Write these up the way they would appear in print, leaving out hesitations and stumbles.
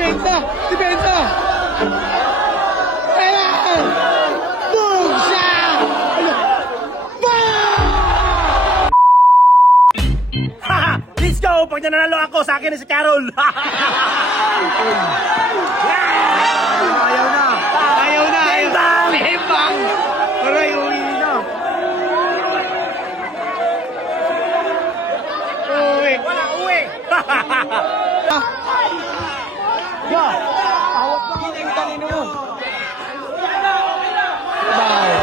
Depensa! Depensa! Ayan! Boom! Siya! Ano? Bang! Haha! Let's go! Pag nanalo ako, sa akin na si Carol! Ayaw na! Ayaw na! Bang! Bang! Aray, uwi na! Uwi! Wala, uwi! Ya! Tawag na! Ang talino mo!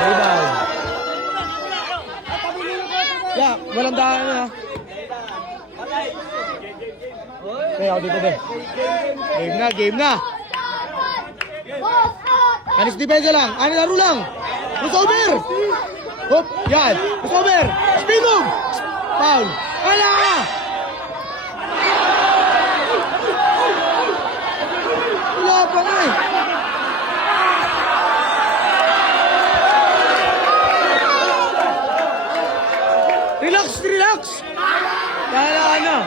Rebound! Ya! Walang daan na! Okay, ako dito din. Game na! Game na! Anis depensa lang! Anis laro lang! Crossover! Hop! Yan! Crossover! Spin move! Foul! Wala! Wala pa nga eh! Relax! Relax! Kaya na!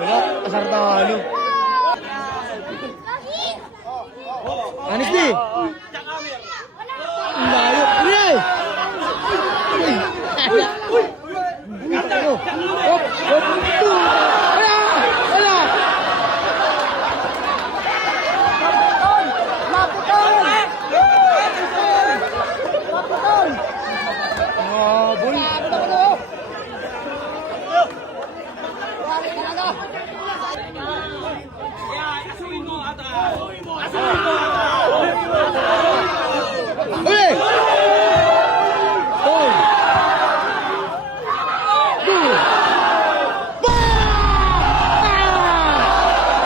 Wala! Asar talo! Anis di! Ang layo! Uy! Uy! Ano? Hop! Hop! Wala! Wala! Mabul! Uy! Boom! Boom!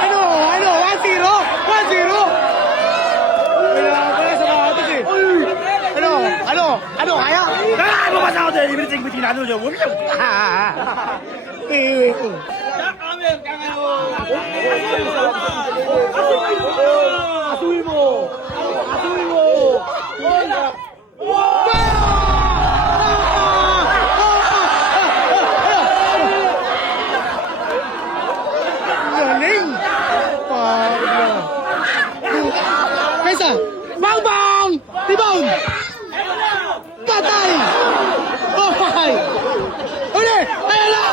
Ano? Ano? 1-0? 1-0? Wala pala sa batas eh. Ano? Ano? Ano? Kaya? Ah! Bukas ako dyan! Ibig na ano dyan! Asuhin mo! Asuhin mo! Galing! Pablo! Pesa! Bang bang! Rebound! Patay! Oh my! Uli! Ayan na!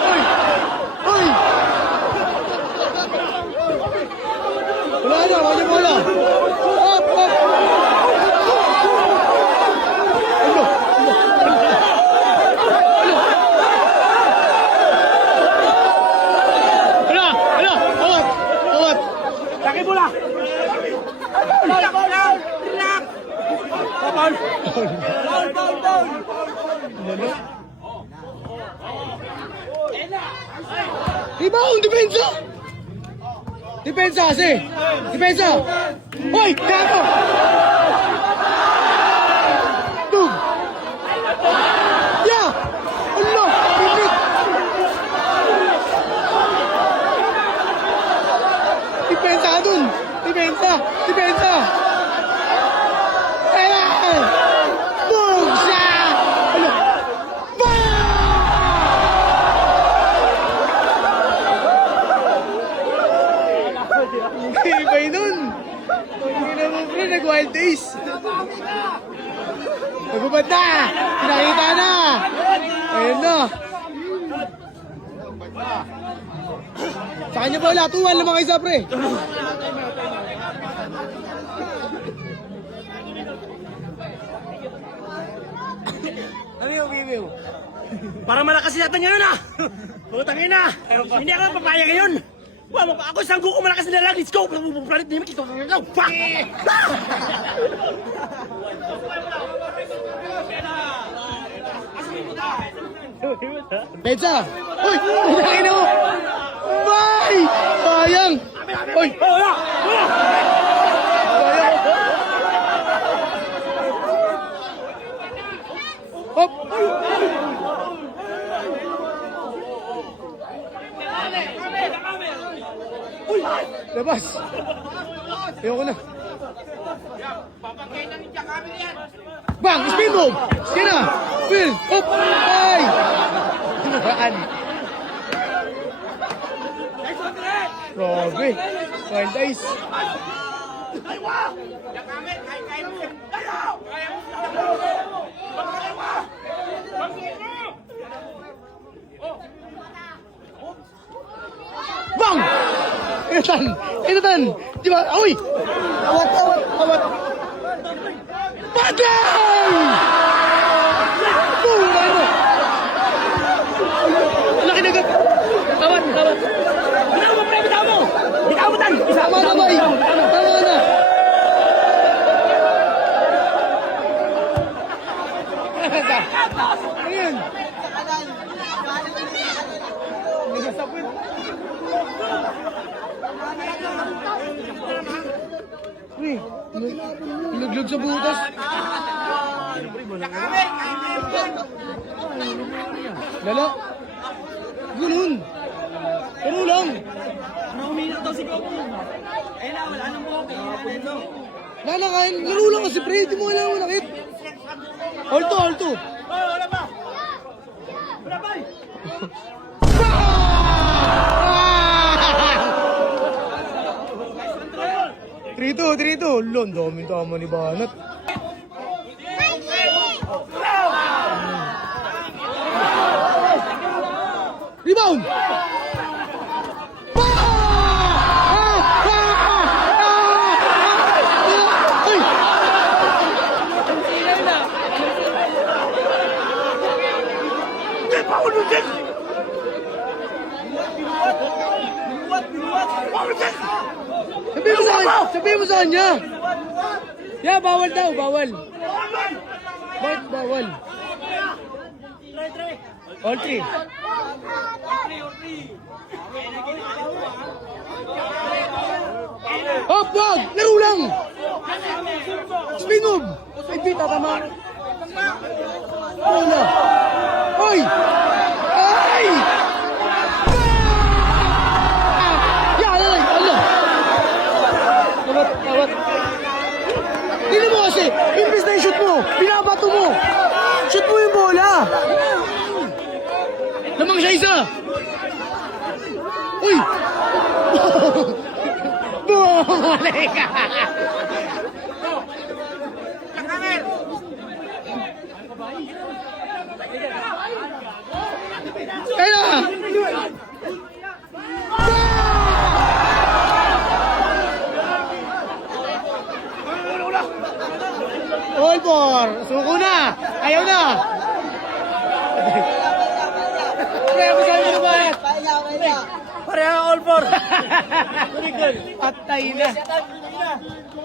Uy! Uy! Wala na! Wala bola! Up! Up! Ano? Ano? Ano? Awat! Awat! Laki bola! Rebound! Depensa! Depensa kasi! Depensa! Hoy! Kako! Tug! Ya! Ano? Pipit! Depensa ka dun! Depensa! Depensa! Ayan! Boom! Siya! Ano? Ibay nun! Hindi na mo pre, nag-wild days! Nagubad na! Pinakita na! Ayun na! Sa kanya pa wala, 2-1 naman kayo sa pre! Ano yung review? Para malakas yata niya nun ah! Putang ina! Hindi ako papayag ngayon! Wow, ako isang guko malakas na lang! Let's go! Planet name ito! Fuck! Pensa! Uy! Pinakain mo! Bay! Sayang! Uy! Wala! Wala! Sayang! Hop! Labas! Ayoko na. Bang! Spin move! Sige na! Phil! Hop! Ay! Tinubaan. Grabe. Wild eyes. Bang! Inatan! Inatan! Di ba? Uy! Awat! Awat! Awat! Patay! Boom! Ano? Laki na gap! Awat! Awat! Bitaw mo, pre! Bitaw mo! Bitaw mo, tan! Isa! Tama na, bay! Tama na! Ayun! Nagasapit! Uy! Iluglog sa butas! Lala! Ganun! Ganun lang! Umiinit daw si Goku. Eh na, wala nang buhok. Lalakain! Laro lang kasi pre! Di mo alam manakit! Alto! Alto! Oh, wala pa! Wala pa! 3-2, 3-2. Lon, dami tama ni Banat. Rebound! Ay! Sabihin mo sa kanya! Yeah, bawal daw, bawal. Bakit bawal? All three. Hop, wag! Laro lang! Spin move! Ay, di, tatama. Wala. Hoy! Ay! Ya, alay! Allah! Tawat, tawat. Hindi mo kasi, imbis na i-shoot mo, binabato mo. Shoot mo yung bola. Lamang siya isa. Uy! Bumalik ka! Kaya! All four! Suko na! Ayaw na! Kaya mo sa'yo na ba? Pareha all four. Patay na!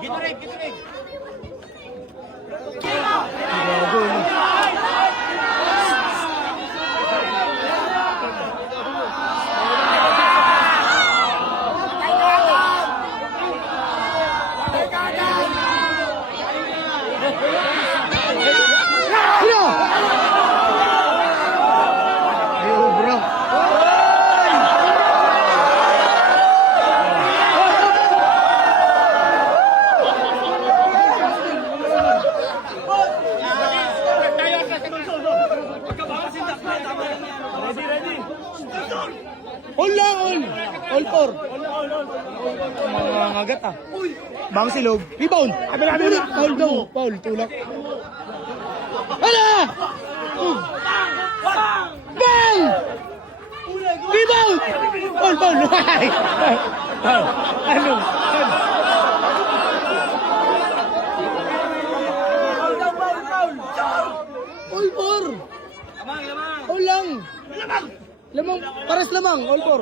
Giturig, giturig. Gago na. Sino? Ayo, bro. Ready, ready. All lang, all. All four. Mga ngagat ah. Bang silog. Rebound. Tulak. Foul daw. Foul. Tulak. Hala! Bang! Rebound! Foul, foul. Ano? All four. Lamang, lamang. All lang. Lamang. Pares lamang. All four.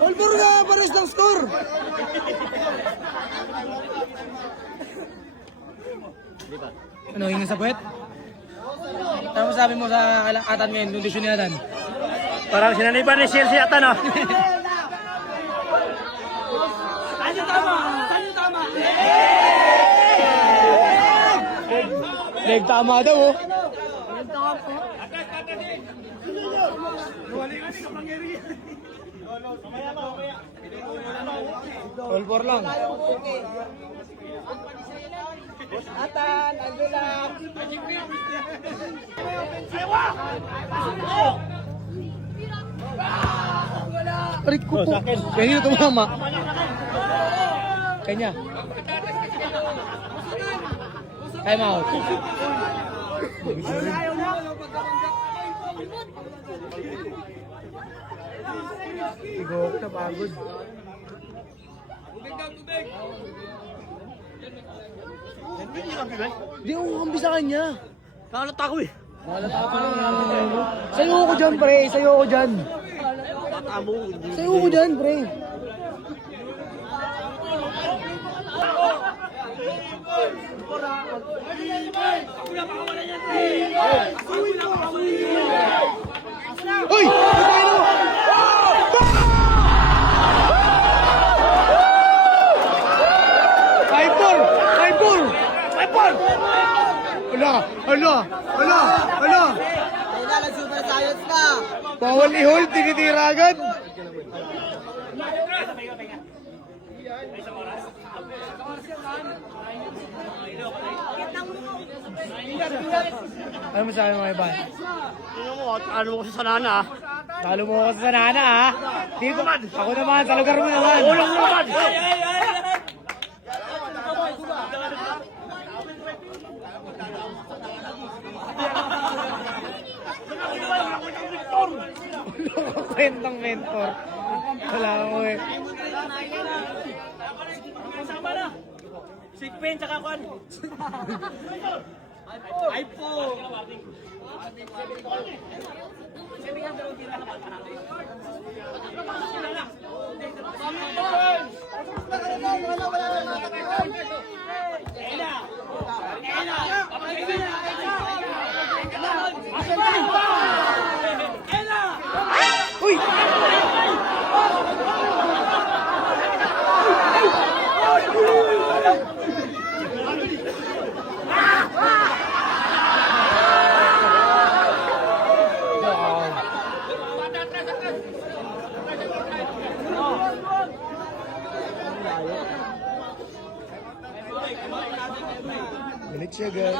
All four nga. Pares lang score. Ano, hingan sa puwet? Ano masabi mo sa atan mo yun, kondisyon ni atan? Parang sinaniban ni Chelsea ata, no? Saan yung tama? Saan yung tama? Leg tama daw, oh. All four lang. Atan, ando lang. Ayaw! Arit ko po. Kanya ito mama. Kanya. Time out. Igo ako na pagod. Di ako kampi sa kanya. Kalat ako eh. Sayo ko dyan, pre. Sayo ko dyan. Tatamo. Sayo ko dyan, pre. Hoy! Patayin mo! Five-four! Five-four! Five-four! Ala! Ala! Ala! Ala! Kaya nag-super science na. Bawal i-hold, tinitira agad. Ano masabi mo mga iba? Ano mo kasi sa nana ah. Talo mo ako sa nana ha. Dito man. Ako naman, sa lugar mo naman. Ulang mo naman. Kwentang mentor. Wala mo eh. Sama na. Sigpen tsaka kwan. iPhone. Uy! Galit siya, guys.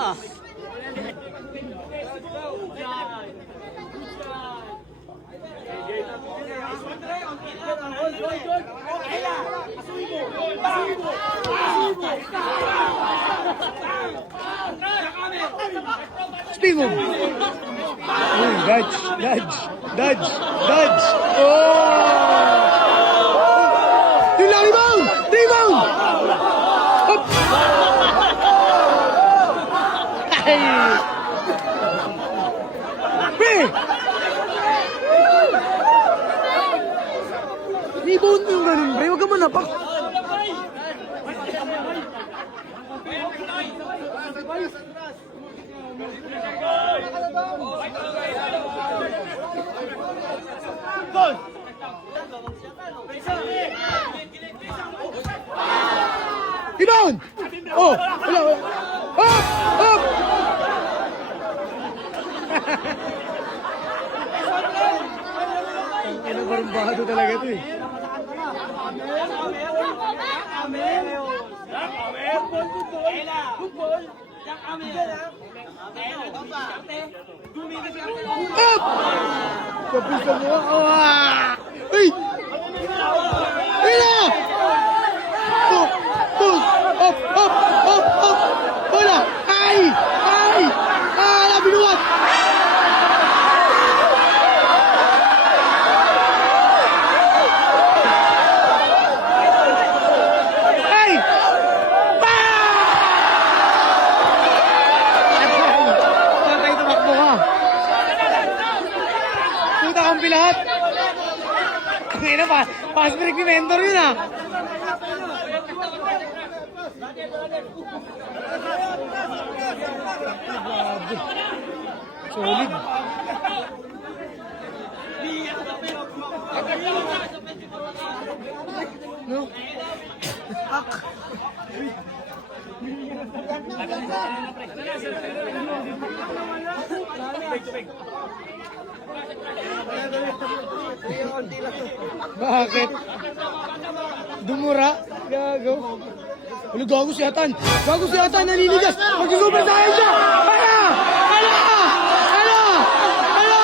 Speed mo! Uy, dodge, dodge, dodge, dodge! Oh! Yun lang, rebound! Rebound! Hop! Ay! Pre! Rebound mo yung ganun, pre. Huwag ka manapak. Rebound! Oh! Wala! Hop! Hop! Ano barumbado talaga ito eh. Up! Kapisa mo. Ah! Uy! Uy na! Up! Up! Up! Up! Up! Wala! Ay! Ay! Ah! Binuwat! Ay! Patay tumakbo ka. Tuta kang pilahat. Ngayon na pa. Fast break ni mentor yun ah. Solid. No? Bakit? Dumura? Gago. Ano gago si Atan? Gago si Atan, naninigas! Mag-super sa'yo siya! Ala! Ala! Ala! Ala!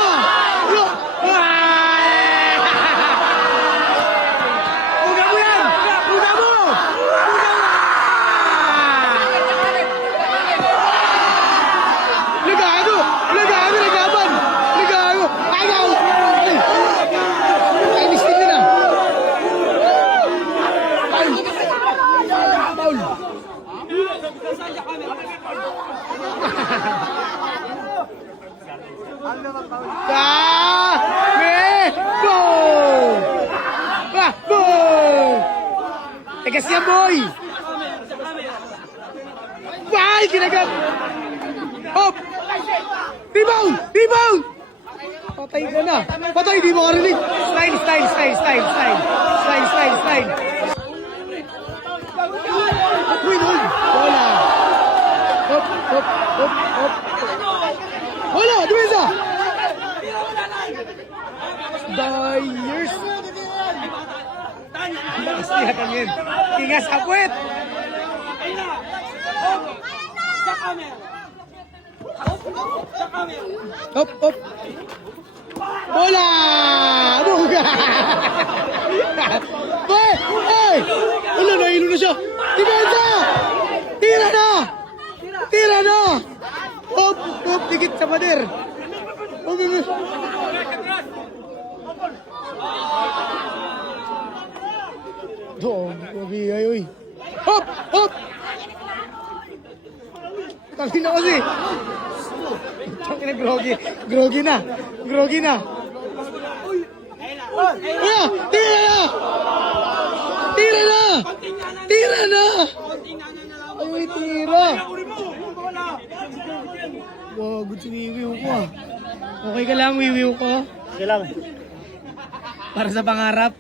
Ala! Ah! Boom! Ah! Boom! Tegas yan, boy! Ay! Kinagat! Hop! Rebound! Rebound! Patay ka na! Patay! Di mo karinig! Style! Style! Style! Style! Style! Style! Style! Style! Win! Hold! Wala! Hop! Hop! Hop! Hop! Wala! Dumesa! Dyers! Lakas niya yun! Kingas apwet! Hop! Hop! Bola! Buga! Hey! Hey! Wala, nahilo na siya! Depensa! Tira na! Tira na! Hop! Hop! Dikit sa pader! Hop! Hop! Doon, mabigay, uy! Hop! Hop! Tangin na kasi! Tangin na, groggy! Groggy na! Groggy na! Tira! Tira na! Tira na! Tira na! Ay, tira! Wow, good si Wiwiw ko ah. Okay ka lang, Wiwiw ko? Okay lang. Para sa pangarap.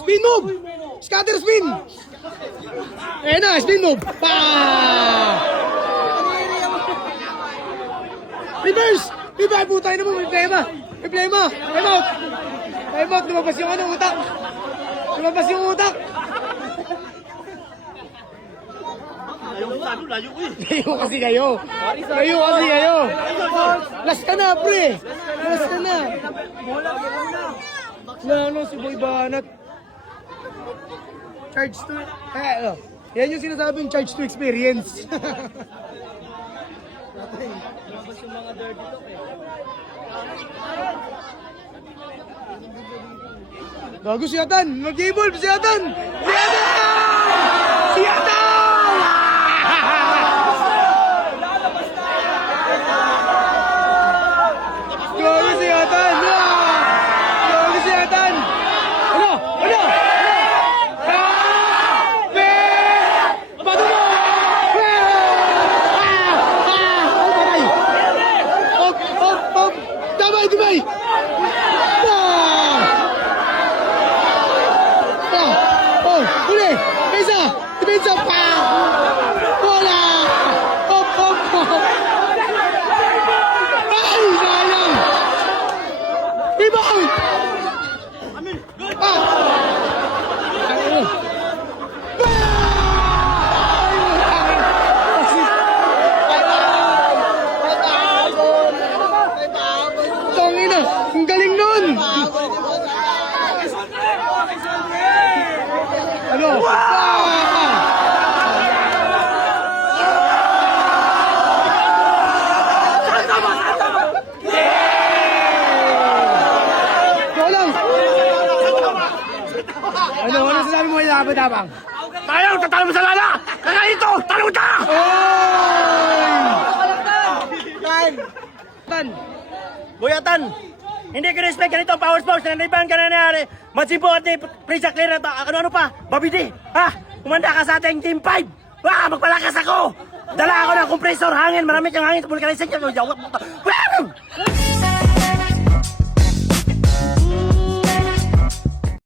Spin move! Scatter spin! Ayan na, spin move! Pa! Reverse! Iba, putay na mo, may problema! May problema! Time out! Time out, lumabas yung utak! Lumabas yung utak! Layo ko eh. Layo kasi kayo! Layo kasi kayo! Last ka na, pre! Last ka na! Lalo si Boy Banat. Charge to... yan yung sinasabing charge to experience. Gago si Atan! Mag-evolve si Atan! Si Atan! Si Atan! Gago si Atan! Gago si Atan! Ano? Ano? Dumay! Oh! Huli! Depensa! Depensa! Pa! Bola! Hop! Hop! Hop! Ay! Sayang! Rebound! Ah! Ano? Tangina! Ang galing nun! Ano? Ikaw lang! Ano? Ano sasabi mo kay Dabang? Tayo, tatalo mo sa lala! Kaya ito, talo ka! Oy! Tan! Buyatan! Hindi ka respect ganito ang power sports. Nandiban ka na nangyari. Matsimpo at ni Prisa Clear na to. Ano pa? Babidi! Ha? Kumanda ka sa ating Team 5! Magpalakas ako! Dala ako ng compressor, hangin. Marami kang hangin sa vulcanization.